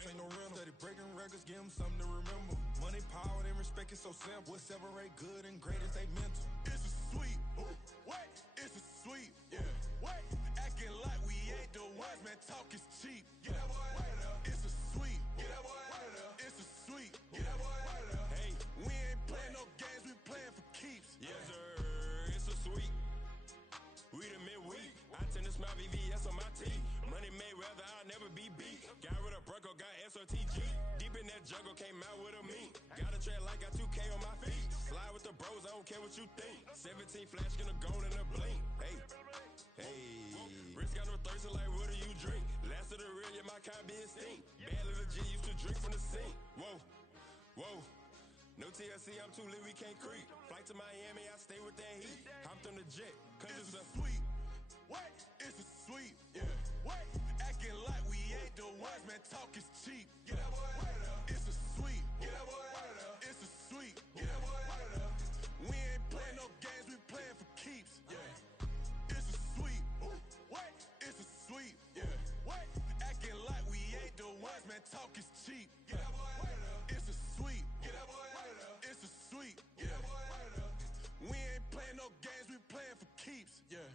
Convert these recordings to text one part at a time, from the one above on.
raps ain't no rental. Steady breaking records, give them something to remember. Money, power, and respect is so simple. What separate good and great is they mental. It's a sweet, wait, it's a sweet, yeah. Wait, acting like we ain't the ones, man, talk is cheap. Get that boy out of there. It's a sweet, get that boy out of there. It's a sweet, get that boy out of there. Hey, we ain't playing no games, we playing for keeps. Yes, sir, it's a sweet. We the midweek. I tend to smile VVS on my teeth. Money made rather I'll never be beat. Got rid of Bronco, got SOTG. Deep in that jungle, came out with a meat. Got a track like got 2K on my feet. Slide with the bros, I don't care what you think. 17 flash, gonna go in a blink. Hey, Rich got no thirst, like what do you drink? Last of the real, yeah, my kind be extinct. Bad little G used to drink from the sink. Whoa. No TLC, I'm too lit, we can't creep. Flight to Miami, I stay with that heat. Hopped on the jet, cause it's a sweet. Wait, it's a sweet. Yeah. Wait, acting like we ain't the ones, man, talk is cheap. Get that boy out of there. It's a sweet. Get that boy out of there. It's a sweet. Get that boy out of there. We ain't playing no games, we playing for keeps. Yeah. It's a sweet. Wait, it's a sweet. Yeah. Wait, acting like we ain't the ones, man, talk is cheap. Get that boy out of there. It's a sweet. Get that boy out of there. It's a sweet. Get that boy out of there. We ain't playing no games, we playing for keeps. Yeah.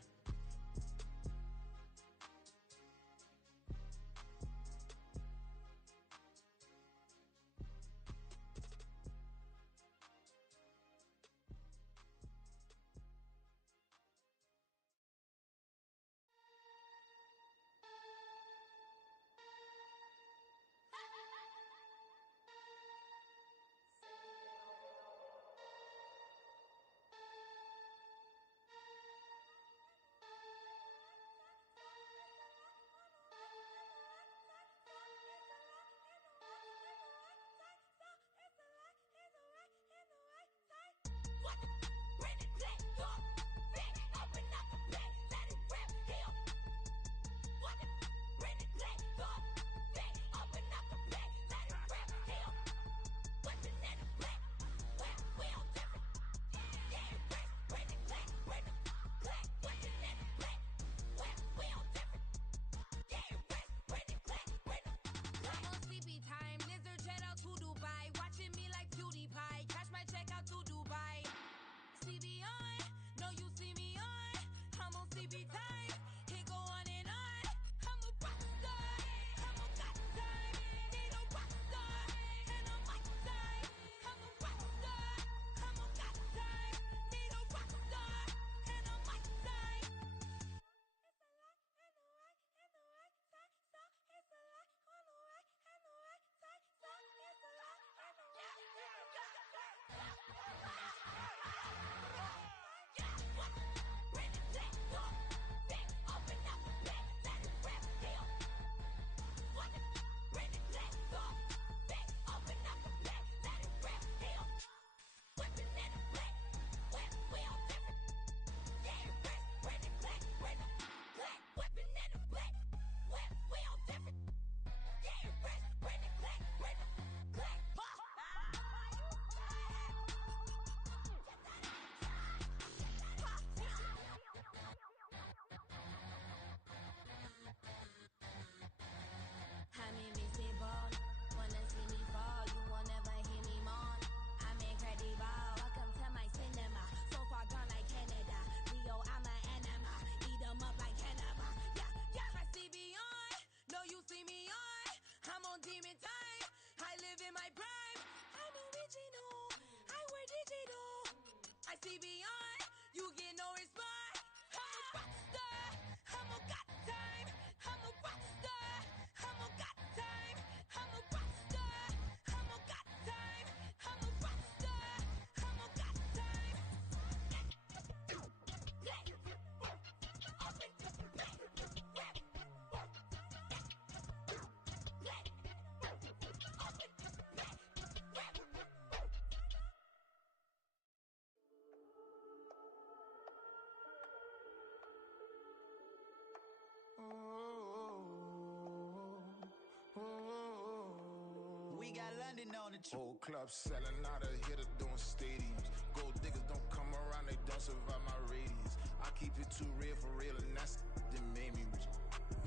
We got London on the trip. Whole club selling out of here to doing stadiums. Gold diggers don't come around, they don't survive my radius. I keep it too real for real, and that's that made me rich.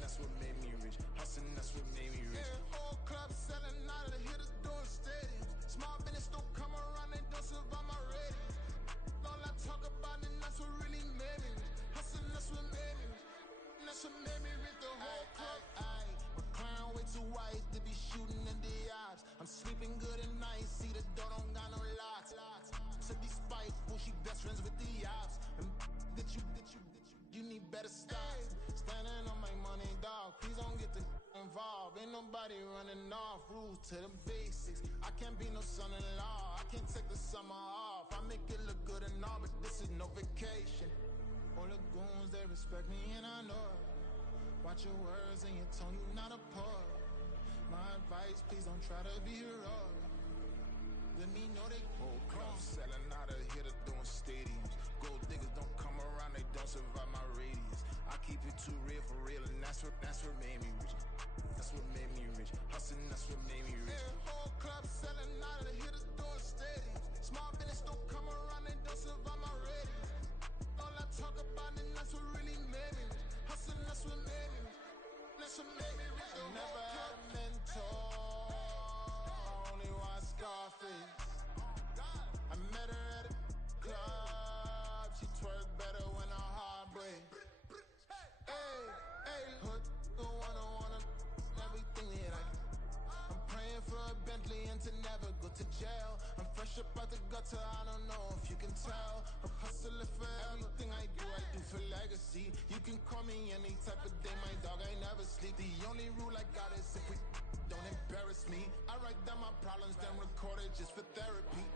That's what made me rich. Hustling, that's what made me rich. Yeah, whole club selling friends with the ops. That you need better stop. Standing on my money, dog. Please don't get the involved. Ain't nobody running off. Rules to the basics. I can't be no son-in-law. I can't take the summer off. I make it look good and all, but this is no vacation. All the goons, they respect me and I know it. Watch your words and your tone, you not a poet. My advice, please don't try to be heroic. Let me know they whole club selling out of here to doing stadiums. Gold diggers don't come around, they don't survive my radius. I keep it too real for real, and that's what made me rich. That's what made me rich. Hustling, that's what made me rich. Yeah, whole club selling out of here to doing stadiums. Small business don't come around, they don't survive my radius. All I talk about, and that's what really made me rich. Hustling, that's what made me rich. That's what made me rich. I never had a mentor. Only watch Scarface. I met her at a club. She twerk better when her heart breaks. Hey, put the one-on-one everything that I can. I'm praying for a Bentley and to never go to jail. I'm fresh up out the gutter, I don't know if you can tell. I'm hustling for everything I do for legacy. You can call me any type of day, my dog, I never sleep. The only rule I got is if we don't embarrass me. I write down my problems, then record it just for therapy.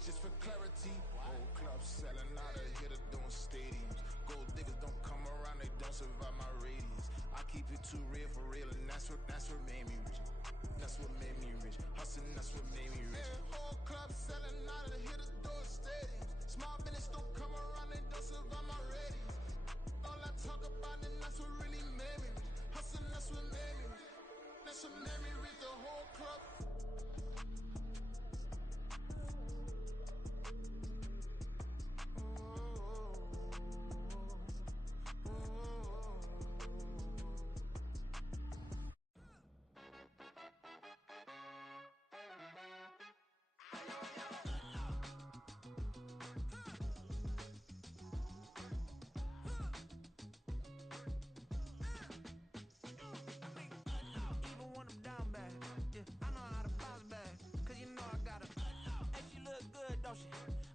Just for clarity. Whole club selling out of here to doing stadiums. Gold diggers don't come around, they don't survive my radius. I keep it too real for real, and that's what made me rich. That's what made me rich. Hustling, that's what made me rich. Yeah, whole club selling out of here to doing stadiums. Small business don't come around, they don't survive my radius. All I talk about, and that's what really made me rich. Hustling, that's what made me rich. That's what made me rich. The whole club.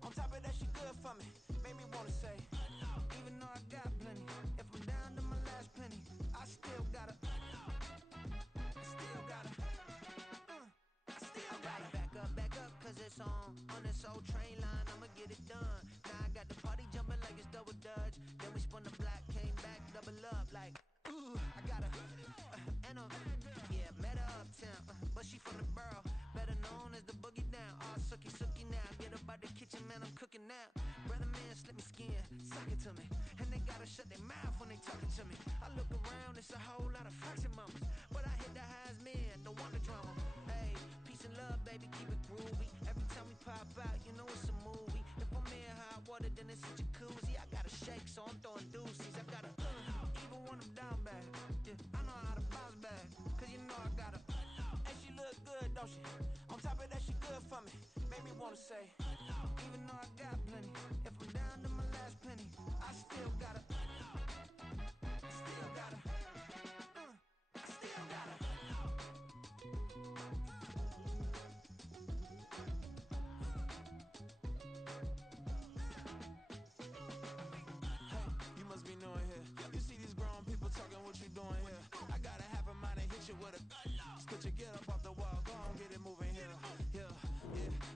On top of that, she good for me. Made me wanna say, even though I got plenty, if I'm down to my last penny, I still gotta back up, cause it's on this old train line, I'ma get it done. Now I got the party jumping like it's double dutch. Then we spun the block, came back, double up, like, ooh, I got a, and yeah, met her uptown, but she from the borough, better known as the boogie down. All sookie now, get up out the kitchen, man, I'm cooking now. Brother man, slip me skin, suck it to me, and they gotta shut their mouth when they talking to me. I look around, it's a whole lot of fraction mamas, but I hit the highs, man, don't want the drama. Hey, peace and love, baby, keep it groovy. Every time we pop out, you know it's a movie. If I'm in hot water, then it's a jacuzzi. I gotta shake, so I'm throwing deuces. I gotta, even when I'm down bad, yeah, I know how to bounce back, cause you know I gotta, and she look good, don't she? On top of that, she good for me. Made me wanna say, even though I got plenty, if I'm down to my last penny, I still gotta, Hey, you must be knowing here. You see these grown people talking, what you doing here? I gotta have a mind and hit you with a could you get up off the wall, go on, get it moving here. Yeah,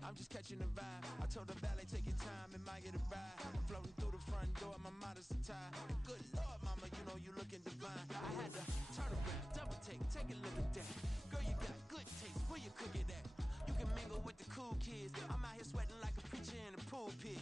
I'm just catching the vibe. I told the valet, take your time, it might get a ride. I'm floating through the front door, my modest attire. And good Lord, mama, you know you looking divine. I had to turn around, double take a look at that. Girl, you got good taste, where you cook it at? You can mingle with the cool kids. I'm out here sweating like a preacher in the pulpit.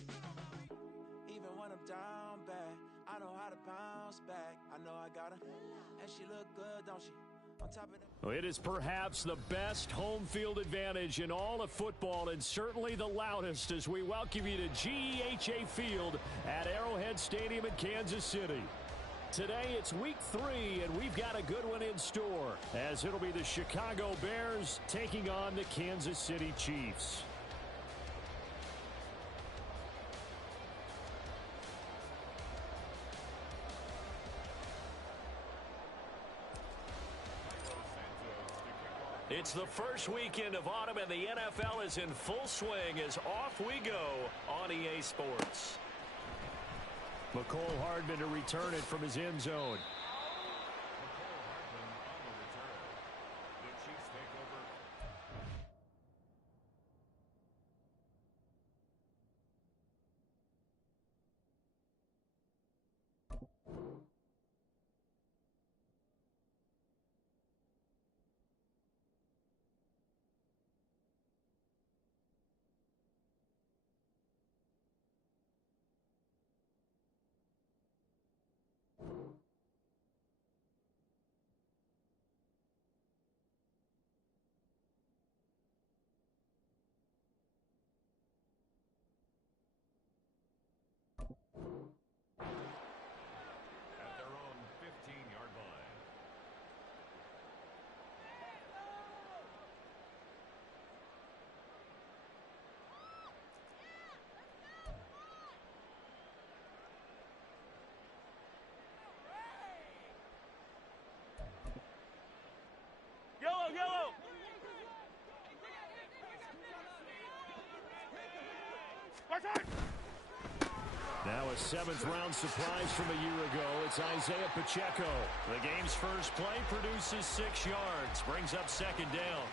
Even when I'm down bad, I know how to bounce back. I know I gotta, and she look good, don't she? On top of that. It is perhaps the best home field advantage in all of football, and certainly the loudest, as we welcome you to GEHA Field at Arrowhead Stadium in Kansas City. Today it's week 3, and we've got a good one in store, as it'll be the Chicago Bears taking on the Kansas City Chiefs. It's the first weekend of autumn, and the NFL is in full swing as off we go on EA Sports. McCole Hardman to return it from his end zone. Yellow! Now a seventh-round surprise from a year ago. It's Isaiah Pacheco. The game's first play produces 6 yards, brings up second down.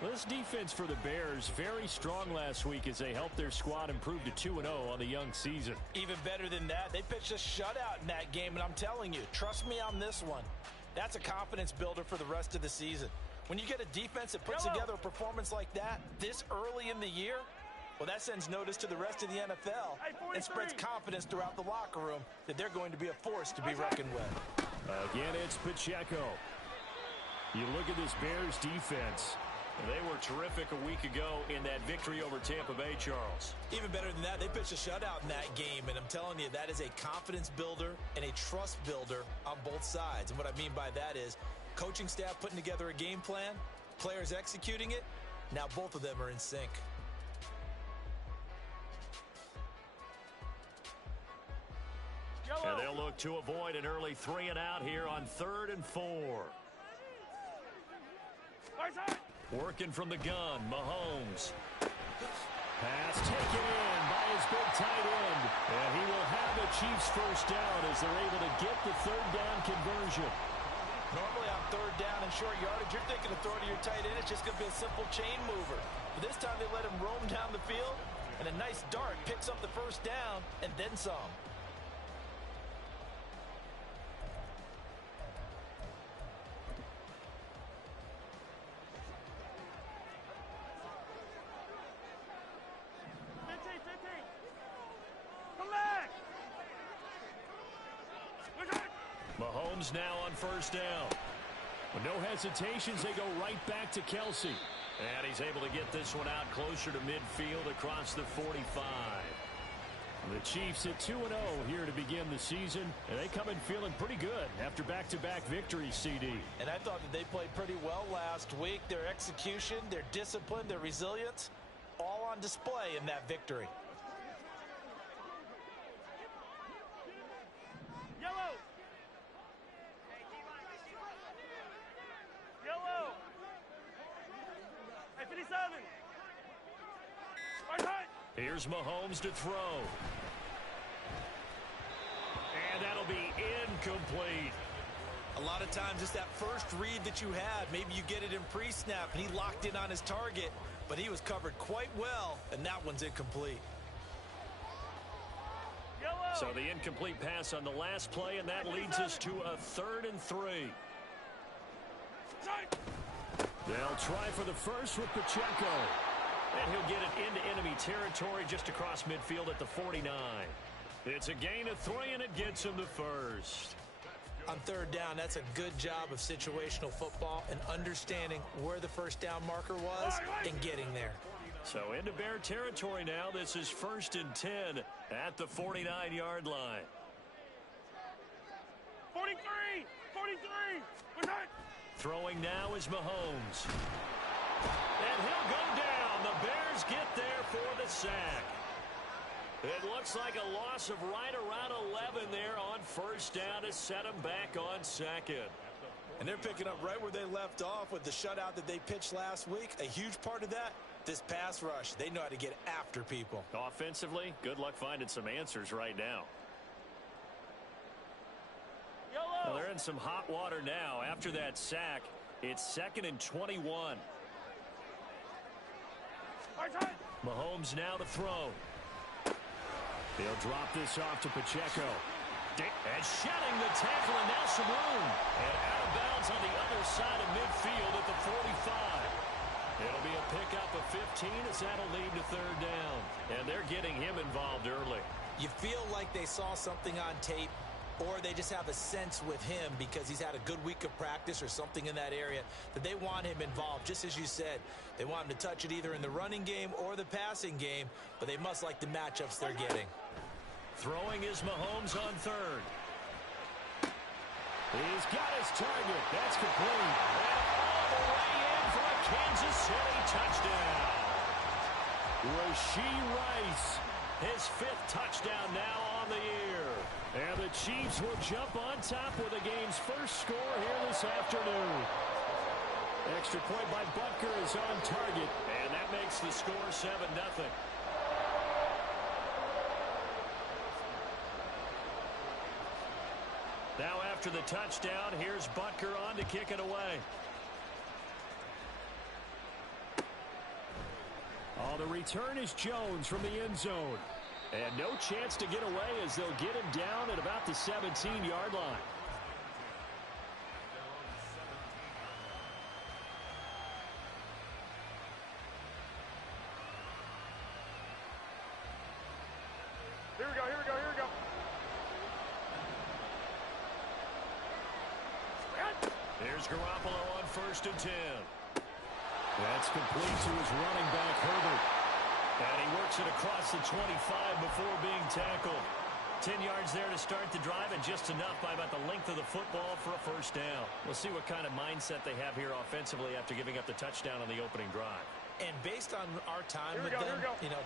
This defense for the Bears, very strong last week as they helped their squad improve to 2-0 on the young season. Even better than that, they pitched a shutout in that game, and I'm telling you, trust me on this one. That's a confidence builder for the rest of the season. When you get a defense that puts together a performance like that this early in the year, well, that sends notice to the rest of the NFL and spreads confidence throughout the locker room that they're going to be a force to be reckoned with. Again, it's Pacheco. You look at this Bears defense. They were terrific a week ago in that victory over Tampa Bay, Charles. Even better than that, they pitched a shutout in that game, and I'm telling you, that is a confidence builder and a trust builder on both sides. And what I mean by that is coaching staff putting together a game plan, players executing it. Now both of them are in sync. And they'll look to avoid an early 3-and-out here on 3rd and 4. Working from the gun, Mahomes. Pass taken in by his big tight end. And he will have the Chiefs first down as they're able to get the 3rd down conversion. Normally on 3rd down and short yardage, you're thinking of throwing to your tight end. It's just going to be a simple chain mover. But this time they let him roam down the field, and a nice dart picks up the first down and then some. Mahomes now on first down. With no hesitations, they go right back to Kelsey. And he's able to get this one out closer to midfield across the 45. The Chiefs at 2-0 here to begin the season. And they come in feeling pretty good after back-to-back victories, CD. And I thought that they played pretty well last week. Their execution, their discipline, their resilience, all on display in that victory. Here's Mahomes to throw. And that'll be incomplete. A lot of times it's that first read that you have. Maybe you get it in pre-snap and he locked in on his target, but he was covered quite well, and that one's incomplete. So the incomplete pass on the last play, and that leads us to a 3rd and 3. They'll try for the first with Pacheco. And he'll get it into enemy territory just across midfield at the 49. It's a gain of 3, and it gets him the first. On 3rd down, that's a good job of situational football and understanding where the first down marker was and getting there. So into Bear territory now. This is 1st and 10 at the 49-yard line. 43! Throwing now is Mahomes. And he'll go down. The Bears get there for the sack. It looks like a loss of right around 11 there on first down to set them back on 2nd. And they're picking up right where they left off with the shutout that they pitched last week. A huge part of that, this pass rush. They know how to get after people. Offensively, good luck finding some answers right now. Well, they're in some hot water now. After that sack, it's 2nd and 21. Mahomes now to throw. He'll drop this off to Pacheco. And shedding the tackle, and now some room. And out of bounds on the other side of midfield at the 45. It'll be a pickup of 15 as that'll lead to 3rd down. And they're getting him involved early. You feel like they saw something on tape, or they just have a sense with him because he's had a good week of practice or something in that area that they want him involved. Just as you said, they want him to touch it either in the running game or the passing game, but they must like the matchups they're getting. Throwing is Mahomes on 3rd. He's got his target. That's complete. And all the way in for a Kansas City touchdown. Rashee Rice, his 5th touchdown now on the year. And the Chiefs will jump on top with the game's first score here this afternoon. Extra point by Butker is on target, and that makes the score 7-0. Now after the touchdown, here's Butker on to kick it away. Oh, the return is Jones from the end zone. And no chance to get away as they'll get him down at about the 17-yard line. Here we go, here we go, here we go. Here's Garoppolo on 1st and 10. That's complete to his running back, Herbert. And he works it across the 25 before being tackled. 10 yards there to start the drive, and just enough by about the length of the football for a 1st down. We'll see what kind of mindset they have here offensively after giving up the touchdown on the opening drive. And based on our time with them,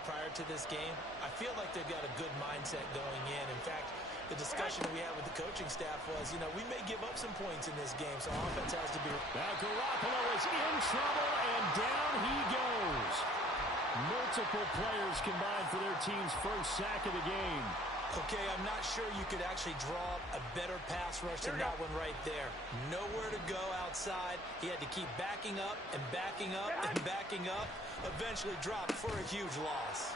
prior to this game, I feel like they've got a good mindset going in. In fact, the discussion we had with the coaching staff was, we may give up some points in this game, so offense has to be... Now Garoppolo is in trouble, and down he goes. Multiple players combined for their team's first sack of the game. Okay, I'm not sure you could actually draw a better pass rush than that one right there. Nowhere to go outside. He had to keep backing up and backing up and backing up. Eventually dropped for a huge loss.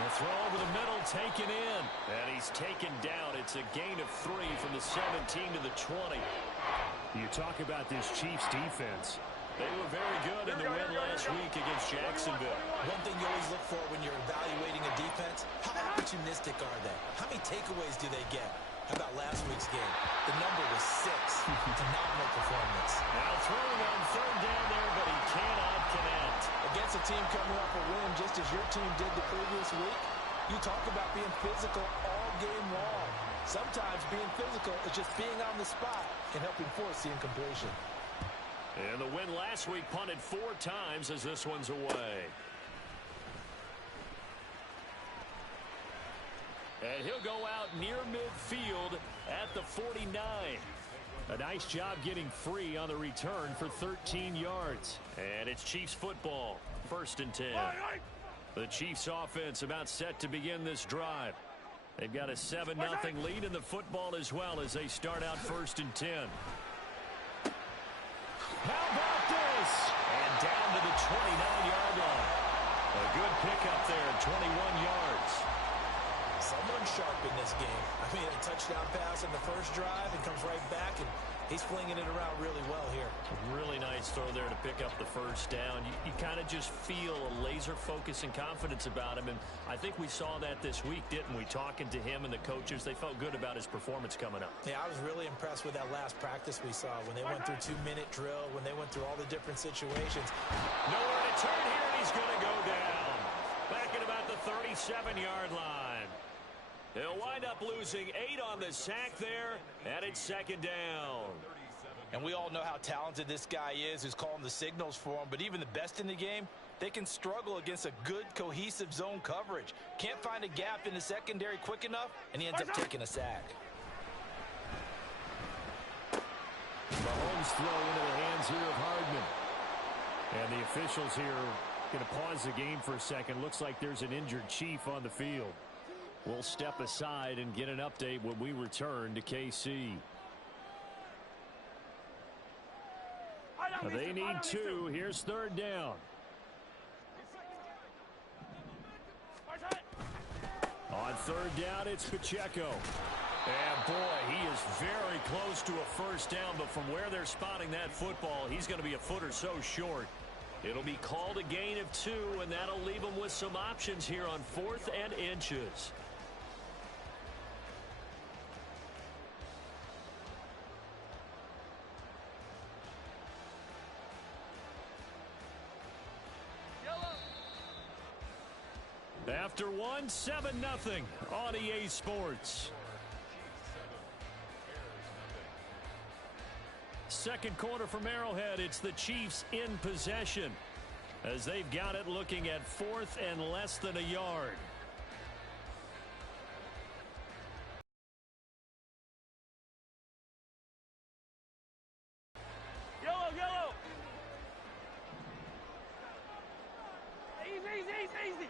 The throw over the middle, taken in. And he's taken down. It's a gain of 3 from the 17 to the 20. You talk about this Chiefs defense. They were very good in the win last week against Jacksonville. One thing you always look for when you're evaluating a defense, how opportunistic are they? How many takeaways do they get? How about last week's game? The number was 6. Phenomenal performance. Now throwing on 3rd down there, but he cannot connect. Against a team coming off a win just as your team did the previous week, you talk about being physical all game long. Sometimes being physical is just being on the spot and helping force the incompletion. And the win last week punted 4 times as this one's away. And he'll go out near midfield at the 49. A nice job getting free on the return for 13 yards. And it's Chiefs football, 1st and 10. The Chiefs offense about set to begin this drive. They've got a 7-0 lead in the football as well as they start out 1st and 10. How about this? And down to the 29-yard line. A good pickup there, 21 yards. Someone sharp in this game. I mean, a touchdown pass in the first drive and comes right back, and he's flinging it around really well here. Really nice throw there to pick up the 1st down. You kind of just feel a laser focus and confidence about him, and I think we saw that this week, didn't we? Talking to him and the coaches, they felt good about his performance coming up. Yeah, I was really impressed with that last practice we saw when they went through 2-minute drill, when they went through all the different situations. Nowhere to turn here, and he's going to go down. Back at about the 37-yard line. He'll wind up losing 8 on the sack there, and it's 2nd down. And we all know how talented this guy is who's calling the signals for him, but even the best in the game, they can struggle against a good, cohesive zone coverage. Can't find a gap in the secondary quick enough, and he ends up taking a sack. Mahomes throw into the hands here of Hardman. And the officials here going to pause the game for a second. Looks like there's an injured Chief on the field. We'll step aside and get an update when we return to KC. They need 2. Here's third down. On third down, it's Pacheco. And boy, he is very close to a first down, but from where they're spotting that football, he's going to be a foot or so short. It'll be called a gain of 2, and that'll leave him with some options here on 4th and inches. After 1, 7-0 on EA Sports. Second quarter from Arrowhead, it's the Chiefs in possession as they've got it looking at 4th and less than a yard. Yellow. Easy.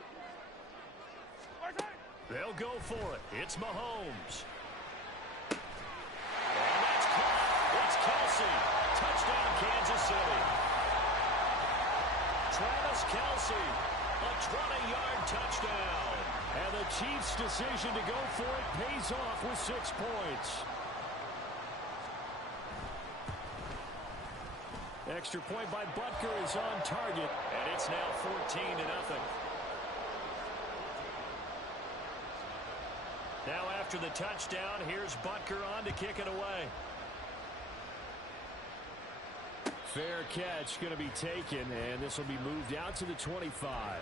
They'll go for it. It's Mahomes. And that's caught. It's Kelce. Touchdown, Kansas City. Travis Kelce, a 20-yard touchdown. And the Chiefs' decision to go for it pays off with 6 points. Extra point by Butker is on target, and it's now 14-0. Now after the touchdown, here's Butker on to kick it away. Fair catch going to be taken, and this will be moved out to the 25.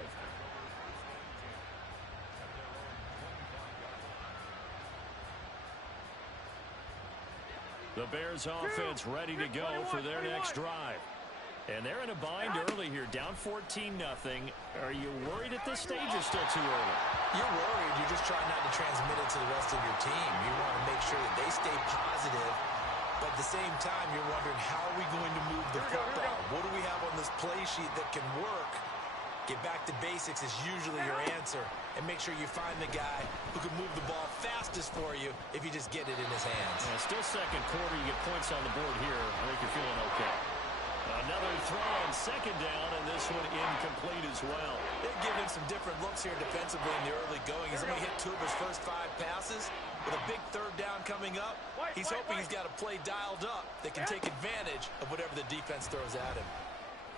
The Bears offense ready to go for their next drive. And they're in a bind early here, down 14-0. Are you worried at this stage or still too early? You're worried. You're just trying not to transmit it to the rest of your team. You want to make sure that they stay positive. But at the same time, you're wondering, how are we going to move the football? What do we have on this play sheet that can work? Get back to basics is usually your answer. And make sure you find the guy who can move the ball fastest for you if you just get it in his hands. Yeah, still second quarter. You get points on the board here. I think you're feeling okay. Another throw on second down, and this one incomplete as well. They're giving some different looks here defensively in the early going. He's only hit 2 of his first 5 passes. With a big third down coming up, he's hoping he's got a play dialed up that can take advantage of whatever the defense throws at him.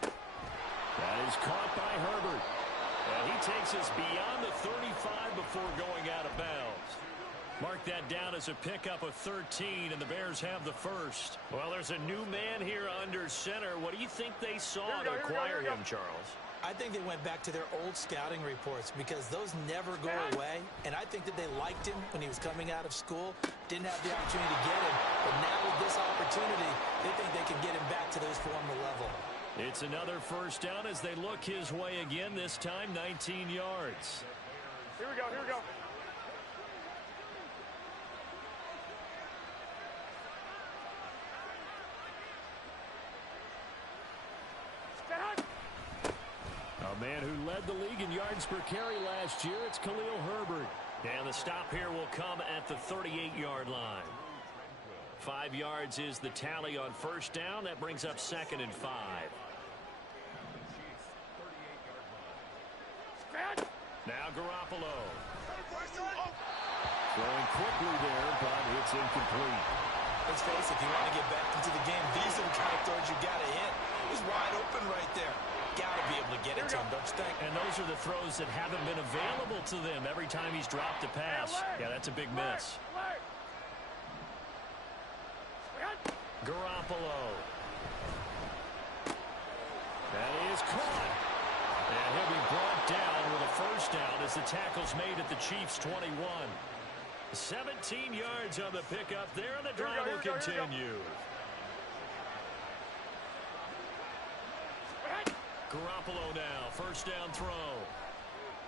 That is caught by Herbert. And he takes us beyond the 35 before going out of bounds. Mark that down as a pickup of 13, and the Bears have the first. Well, there's a new man here under center. What do you think they saw to acquire him, Charles? I think they went back to their old scouting reports because those never go away. And I think that they liked him when he was coming out of school. Didn't have the opportunity to get him. But now with this opportunity, they think they can get him back to those former level. It's another first down as they look his way again, this time 19 yards. Here we go. A man who led the league in yards per carry last year, it's Khalil Herbert. And the stop here will come at the 38-yard line. 5 yards is the tally on first down. That brings up 2nd and 5. Now Garoppolo. Throwing quickly there, but it's incomplete. Let's face it, if you want to get back into the game, these are the kind of throws you got to hit. He's wide open right there. Got to be able to get it to him, don't you think? And those are the throws that haven't been available to them every time he's dropped a pass. Yeah, that's a big miss. Garoppolo. That is caught. And he'll be brought down with a first down as the tackle's made at the Chiefs' 21. 17 yards on the pickup there, and the drive will continue. Garoppolo now, first down throw.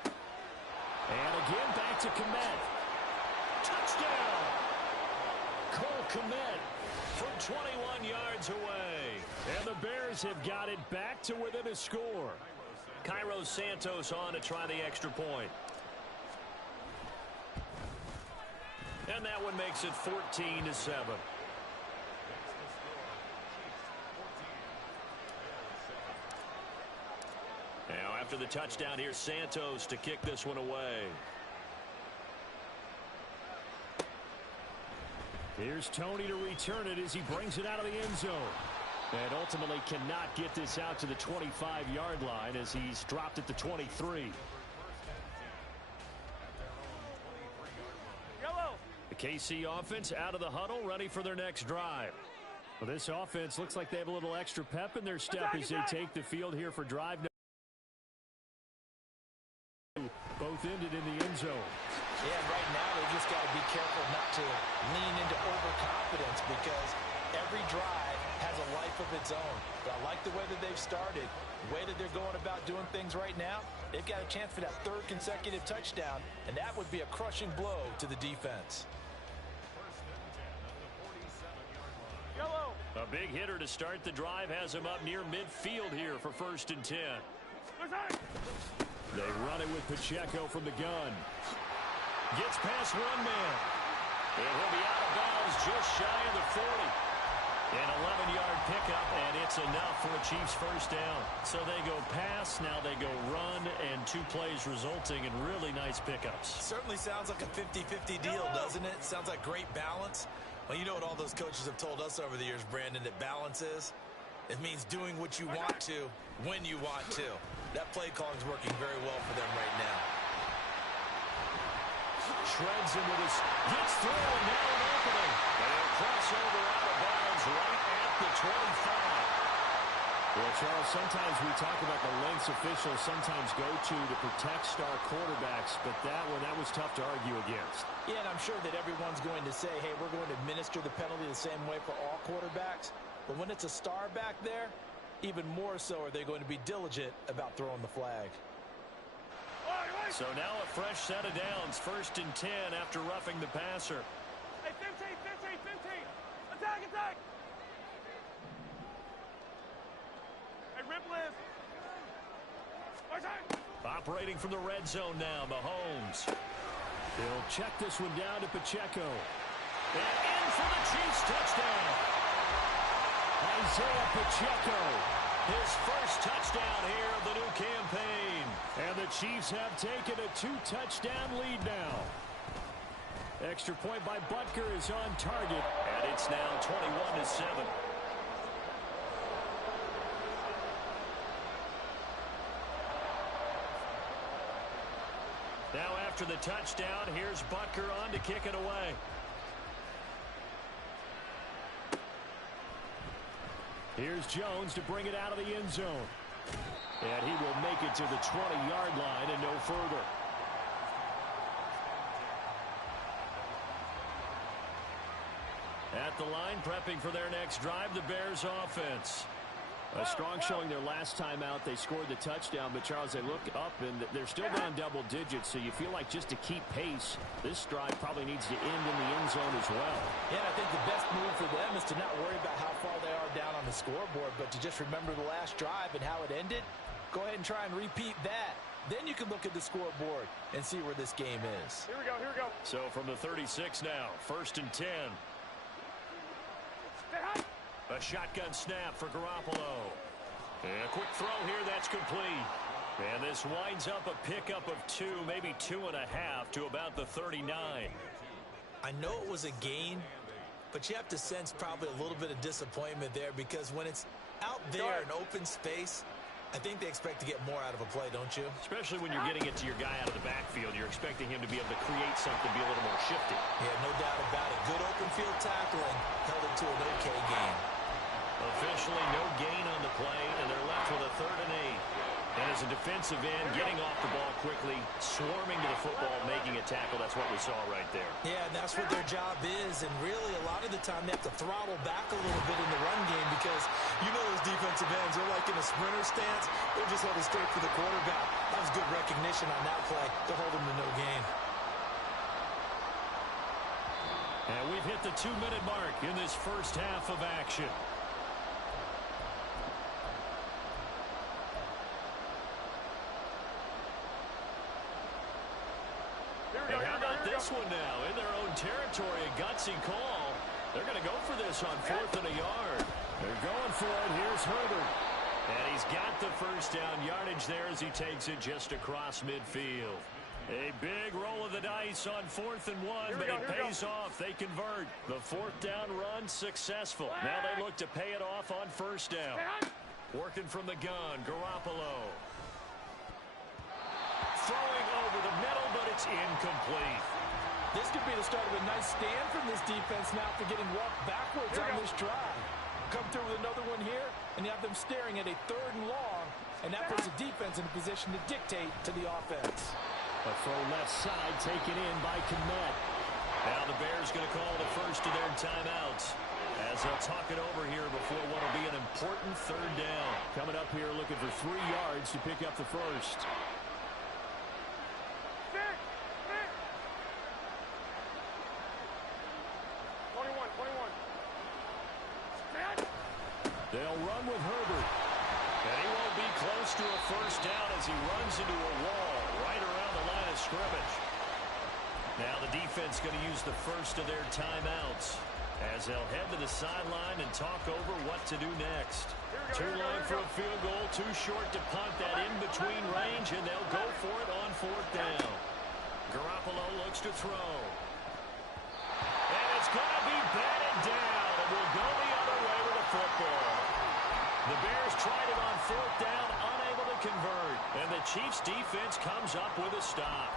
And again back to Kmet. Touchdown! Cole Kmet from 21 yards away. And the Bears have got it back to within a score. Cairo Santos on to try the extra point. And that one makes it 14-7. after the touchdown, here's Santos to kick this one away. Here's Tony to return it as he brings it out of the end zone. And ultimately cannot get this out to the 25-yard line as he's dropped at the 23. The KC offense out of the huddle, ready for their next drive. Well, this offense looks like they have a little extra pep in their step as they take the field here for drive. Both ended in the end zone. Yeah, right now they just got to be careful not to lean into overconfidence because every drive has a life of its own. But I like the way that they've started, the way that they're going about doing things right now. They've got a chance for that third consecutive touchdown, and that would be a crushing blow to the defense. A big hitter to start the drive has him up near midfield here for 1st and 10. They run it with Pacheco from the gun. Gets past one man. And he'll be out of bounds just shy of the 40. An 11-yard pickup, and it's enough for a Chiefs first down. So they go pass, now they go run, and 2 plays resulting in really nice pickups. Certainly sounds like a 50-50 deal, doesn't it? Sounds like great balance. Well, you know what all those coaches have told us over the years, Brandon, that balance is? It means doing what you want to, when you want to. That play calling is working very well for them right now. Shreds him with his, gets through, and now an opening. And he'll cross over out of bounds right at the 25. Well, Charles, sometimes we talk about the lengths officials sometimes go to protect star quarterbacks, but that was tough to argue against. Yeah, and I'm sure that everyone's going to say, hey, we're going to administer the penalty the same way for all quarterbacks. But when it's a star back there, even more so are they going to be diligent about throwing the flag. So now a fresh set of downs, 1st and 10 after roughing the passer. Hey, 15, 15. Attack. Hey, Ripley. Operating from the red zone now, Mahomes. He'll check this one down to Pacheco. And in for the Chiefs touchdown. Isaiah Pacheco. His first touchdown here of the new campaign. And the Chiefs have taken a 2-touchdown lead now. Extra point by Butker is on target. And it's now 21-7. Now after the touchdown, here's Butker on to kick it away. Here's Jones to bring it out of the end zone. And he will make it to the 20-yard line and no further. At the line, prepping for their next drive, the Bears offense. A strong showing their last time out. They scored the touchdown, but Charles, they look up and they're still down double digits, so you feel like just to keep pace, this drive probably needs to end in the end zone as well. Yeah, I think the best move for them is to not worry about how far they are down on the scoreboard, but to just remember the last drive and how it ended. Go ahead and try and repeat that. Then you can look at the scoreboard and see where this game is. Here we go. So from the 36 now, 1st and 10. A shotgun snap for Garoppolo. And a quick throw here, that's complete. And this winds up a pickup of 2, maybe 2.5 to about the 39. I know it was a gain, but you have to sense probably a little bit of disappointment there because when it's out there in open space, I think they expect to get more out of a play, don't you? Especially when you're getting it to your guy out of the backfield. You're expecting him to be able to create something, be a little more shifty. Yeah, no doubt about it. Good open field tackling held it to an okay game. Officially no gain on the play, and they're left with a 3rd and 8. And as a defensive end, getting off the ball quickly, swarming to the football, making a tackle, that's what we saw right there. Yeah, and that's what their job is, and really a lot of the time they have to throttle back a little bit in the run game because you know those defensive ends, they're like in a sprinter stance, they're just headed straight for the quarterback. That was good recognition on that play to hold them to no gain. And we've hit the 2-minute mark in this first half of action. And how about this one now? In their own territory, a gutsy call. They're going to go for this on 4th and a yard. They're going for it. Here's Herbert. And he's got the first down yardage there as he takes it just across midfield. A big roll of the dice on 4th and 1, but it pays off. They convert. The 4th down run successful. Now they look to pay it off on 1st down. Working from the gun, Garoppolo. Throwing over the middle, but it's incomplete. This could be the start of a nice stand from this defense now for getting walked backwards on this drive. Come through with another one here, and you have them staring at a 3rd and long, and that puts the defense in a position to dictate to the offense. A throw left side taken in by Kmet. Now the Bears going to call the first of their timeouts as they'll talk it over here before what will be an important 3rd down. Coming up here looking for 3 yards to pick up the first. They'll run with Herbert. And he won't be close to a first down as he runs into a wall right around the line of scrimmage. Now the defense going to use the first of their timeouts as they'll head to the sideline and talk over what to do next. Too long for a field goal, too short to punt that in between range, and they'll go for it on 4th down. Garoppolo looks to throw. And it's going to be batted down, and will go the other way with a football. The Bears tried it on 4th down, unable to convert, and the Chiefs defense comes up with a stop.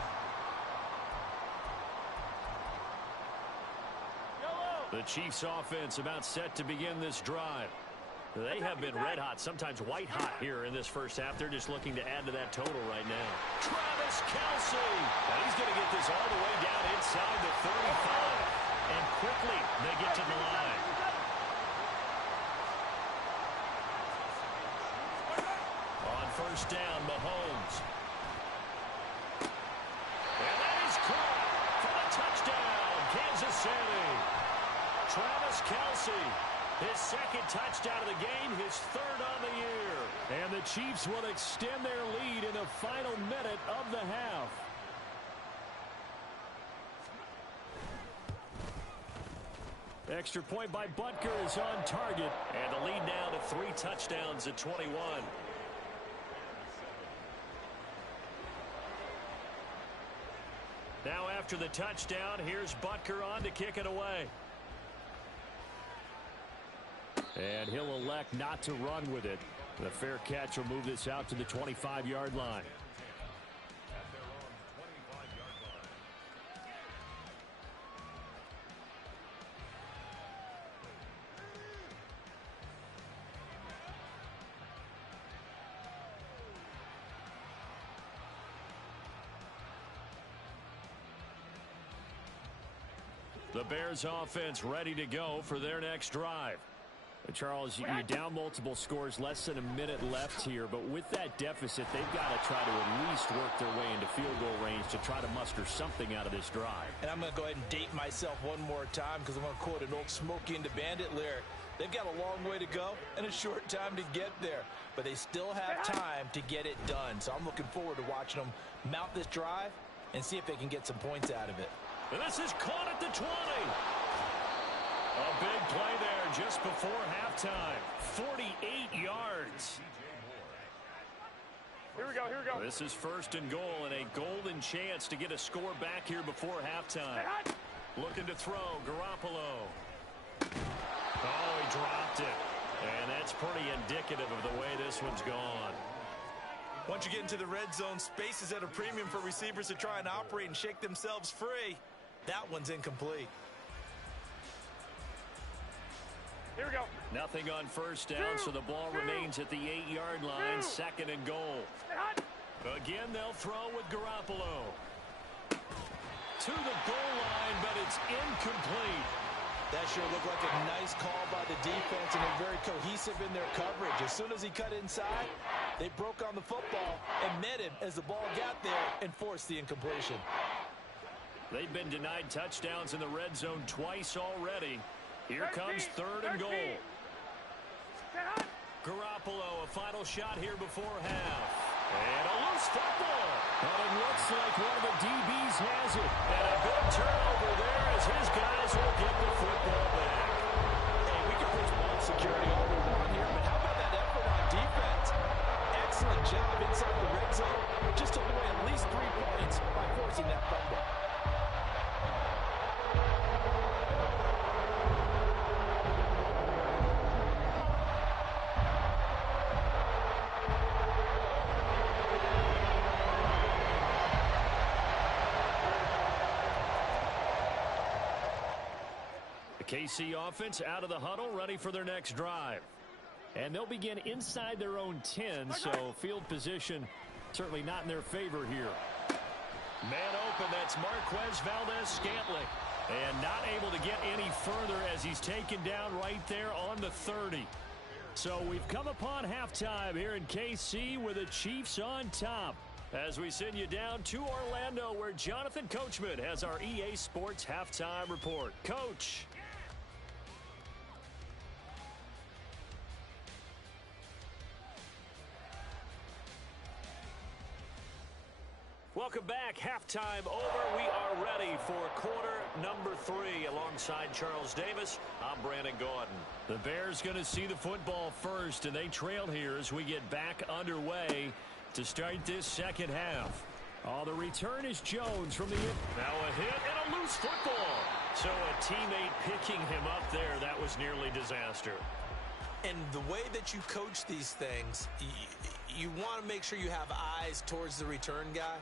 The Chiefs offense about set to begin this drive. They have been red hot, sometimes white hot here in this first half. They're just looking to add to that total right now. Travis Kelce. And he's going to get this all the way down inside the 35. And quickly they get to the line. On 1st down, Mahomes. And that is caught for the touchdown, Kansas City. Travis Kelce, his 2nd touchdown of the game, his 3rd on the year. And the Chiefs will extend their lead in the final minute of the half. Extra point by Butker is on target. And the lead now to 3 touchdowns at 21. Now after the touchdown, here's Butker on to kick it away. And he'll elect not to run with it. The fair catch will move this out to the 25-yard line. The Bears offense ready to go for their next drive. Charles, you're down multiple scores, less than a minute left here, but with that deficit, they've got to try to at least work their way into field goal range to try to muster something out of this drive. And I'm going to go ahead and date myself one more time because I'm going to quote an old Smokey and the Bandit lyric. They've got a long way to go and a short time to get there, but they still have time to get it done. So I'm looking forward to watching them mount this drive and see if they can get some points out of it. And this is caught at the 20. A big play there just before halftime. 48 yards. Here we go. This is 1st and goal and a golden chance to get a score back here before halftime. Looking to throw, Garoppolo. Oh, he dropped it. And that's pretty indicative of the way this one's gone. Once you get into the red zone, space is at a premium for receivers to try and operate and shake themselves free. That one's incomplete. Here we go. Nothing on 1st down, so the ball remains at the 8-yard line, 2nd and goal. Again, they'll throw with Garoppolo. To the goal line, but it's incomplete. That sure looked like a nice call by the defense, and they're very cohesive in their coverage. As soon as he cut inside, they broke on the football and met him as the ball got there and forced the incompletion. They've been denied touchdowns in the red zone twice already. Here comes 3rd and goal. Garoppolo, a final shot here before half. And a loose football. But it looks like one of the DBs has it. And a big turnover there as his guys will get the football back. Hey, we can push ball security all we want here, but how about that effort on defense? KC offense out of the huddle, ready for their next drive. And they'll begin inside their own 10, so field position certainly not in their favor here. Man open, that's Marquez Valdes-Scantling. And not able to get any further as he's taken down right there on the 30. So we've come upon halftime here in KC with the Chiefs on top. As we send you down to Orlando, where Jonathan Coachman has our EA Sports halftime report. Coach. Welcome back. Halftime over. We are ready for quarter number 3. Alongside Charles Davis, I'm Brandon Gaudin. The Bears going to see the football first, and they trail here as we get back underway to start this second half. Oh, the return is Jones from the... Now a hit and a loose football. So a teammate picking him up there. That was nearly disaster. And the way that you coach these things, you want to make sure you have eyes towards the return guy,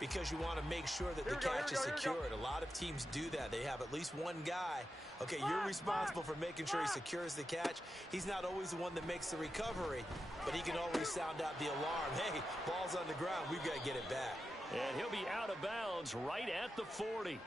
because you want to make sure that the catch is secured. A lot of teams do that. They have at least one guy. Okay, you're responsible for making sure he secures the catch. He's not always the one that makes the recovery, but he can always sound out the alarm. Hey, ball's on the ground. We've got to get it back. And he'll be out of bounds right at the 40.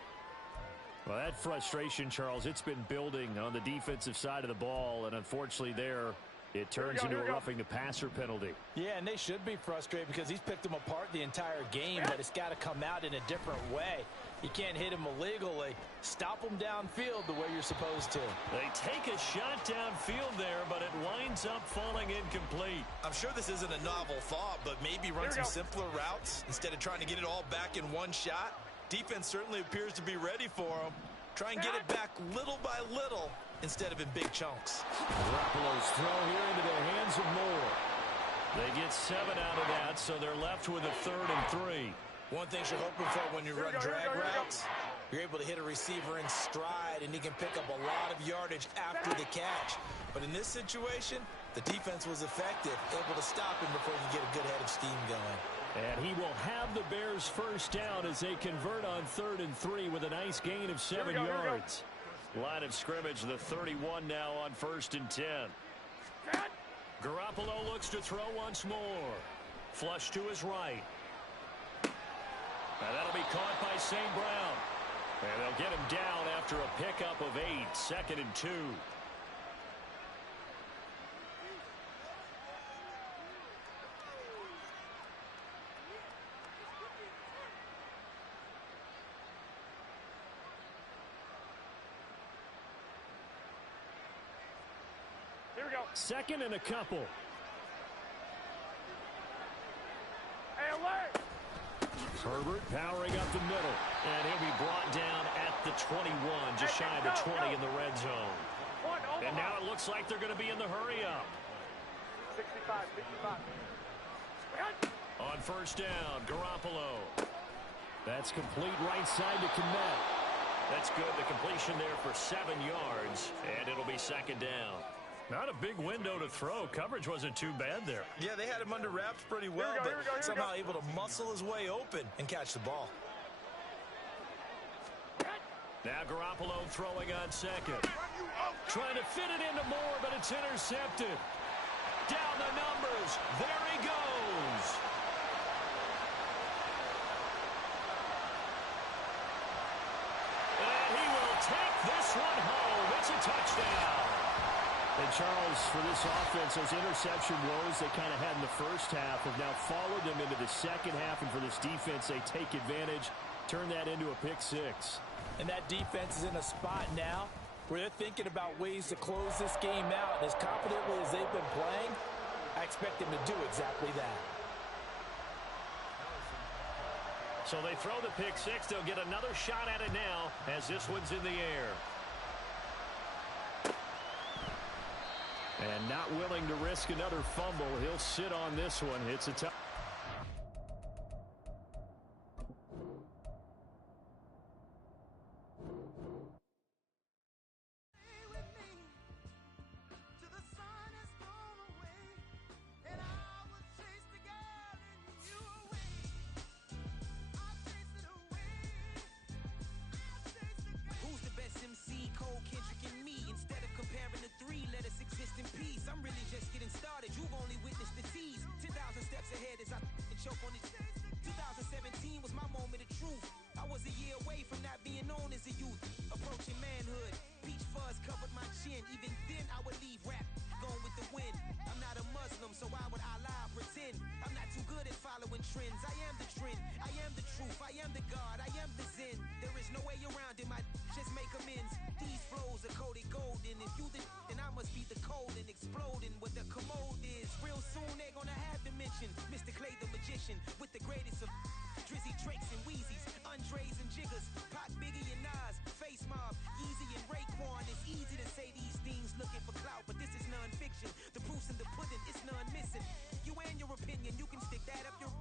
Well, that frustration, Charles, it's been building on the defensive side of the ball, and unfortunately there, it turns into a roughing the passer penalty. Yeah, and they should be frustrated because he's picked them apart the entire game, but it's got to come out in a different way. You can't hit him illegally. Stop him downfield the way you're supposed to. They take a shot downfield there, but it winds up falling incomplete. I'm sure this isn't a novel thought, but maybe run some simpler routes instead of trying to get it all back in one shot. Defense certainly appears to be ready for him. Try and get it back little by little instead of in big chunks. Garoppolo's throw here into the hands of Moore. They get 7 out of that, so they're left with a 3rd and 3. One thing you're hoping for when you run drag routes, you're able to hit a receiver in stride, and he can pick up a lot of yardage after the catch. But in this situation, the defense was effective, able to stop him before he could get a good head of steam going. And he will have the Bears first down as they convert on 3rd and 3 with a nice gain of 7 yards. Line of scrimmage, the 31 now on 1st and 10. Garoppolo looks to throw once more. Flush to his right. And that'll be caught by St. Brown. And they'll get him down after a pickup of 8, 2nd and 2. Here we go. 2nd and a couple. Hey, away! Herbert powering up the middle. And he'll be brought down at the 21, just shy of the 20 in the red zone. And now it looks like they're going to be in the hurry-up. 65, 55. On 1st down, Garoppolo. That's complete right side to Kmet. That's good. The completion there for 7 yards, and it'll be 2nd down. Not a big window to throw. Coverage wasn't too bad there. Yeah, they had him under wraps pretty well, but somehow able to muscle his way open and catch the ball. Now Garoppolo throwing on 2nd. Trying to fit it into Moore, but it's intercepted. Down the numbers. There he goes. And he will take this one home. It's a touchdown. And Charles, for this offense, those interception woes they kind of had in the first half have now followed them into the second half. And for this defense, they take advantage, turn that into a pick 6. And that defense is in a spot now where they're thinking about ways to close this game out. As confidently as they've been playing, I expect them to do exactly that. So they throw the pick 6. They'll get another shot at it now as this one's in the air. And not willing to risk another fumble. He'll sit on this one. It's a tough. Who's the best MC? Cole, Kendrick, and mention Mr. Clay the magician with the greatest of Drizzy Drakes and Wheezies, Andres and Jiggers, Pac, Biggie and Nas, Face Mob, Yeezy and Raekwon. It's easy to say these things looking for clout, but this is non-fiction. The proof's in the pudding, it's none missing. You and your opinion, you can stick that up your...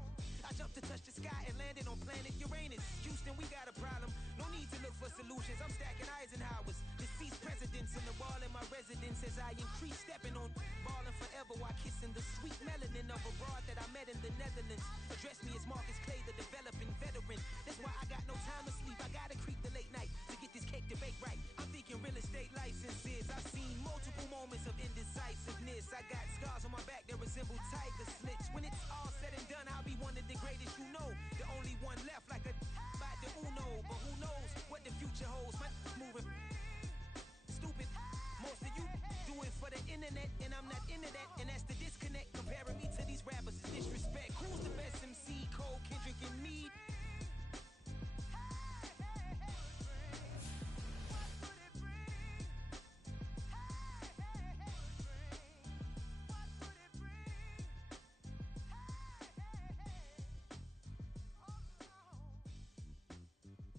I jumped to touch the sky and landed on planet Uranus. Houston, we got a problem. No need to look for solutions. I'm stacking Eisenhowers. Deceased presidents in the wall in my residence as I increase stepping on ballin' forever while kissing the sweet melanin of a broad that I met in the Netherlands. Address me as Marcus Clay, the developing veteran. That's why I got no time to sleep. I gotta creep the late night to get this cake to bake right. I'm thinking real estate licenses. I've seen multiple moments of indecisiveness. I got scars on my back that resemble tiger slits. When it's all said and done, I'll be one of the greatest you know. The only one left like a by the Uno. But who knows what the future holds? My moving stupid. Most of you do it for the internet, and I'm not into that, and that's the